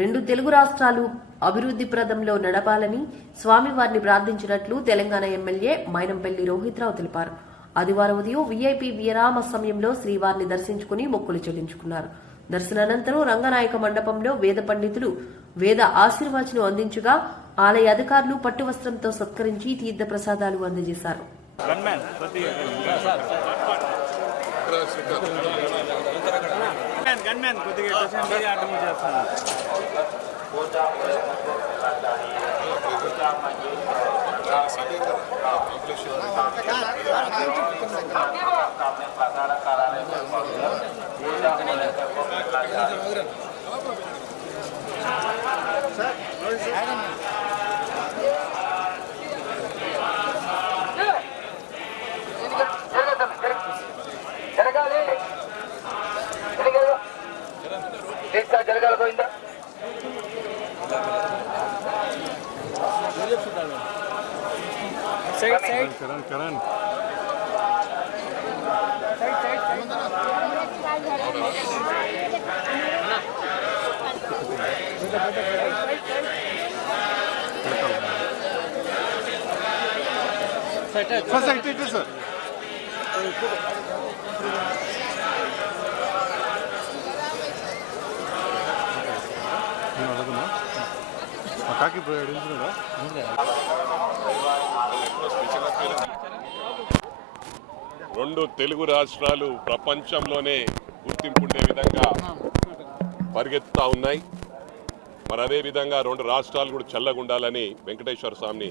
రెండు తెలుగు రాష్ట్రాలు అభివృద్ధి ప్రదంలో నడపాలని స్వామివారిని ప్రార్థించినట్లు తెలంగాణ ఎమ్మెల్యే మైనంపల్లి రోహిత్రావు తెలిపారు. ఆదివారం ఉదయం వీఐపీ విరామ సమయంలో శ్రీవారిని దర్శించుకుని మొక్కులు చెల్లించుకున్నారు. దర్శనానంతరం రంగనాయక మండపంలో వేద పండితులు వేద ఆశీర్వచనం అందించగా ఆలయ అధికారులు పట్టు వస్త్రంతో సత్కరించి తీర్థ ప్రసాదాలు అందజేశారు. करण सर కాకి రెండు తెలుగు రాష్ట్రాలు ప్రపంచంలోనే గుర్తింపుండే విధంగా పరిగెత్తుతా ఉన్నాయి. మరి అదే విధంగా రెండు రాష్ట్రాలు కూడా చల్లగుండాలని వెంకటేశ్వర స్వామిని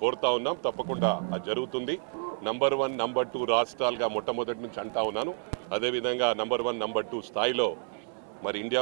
కోరుతా ఉన్నాం. తప్పకుండా అది జరుగుతుంది. నంబర్ 1, నంబర్ 2 రాష్ట్రాలుగా మొట్టమొదటి నుంచి అంటా ఉన్నాను. అదేవిధంగా నంబర్ 1, నంబర్ 2 స్థాయిలో మరి ఇండియా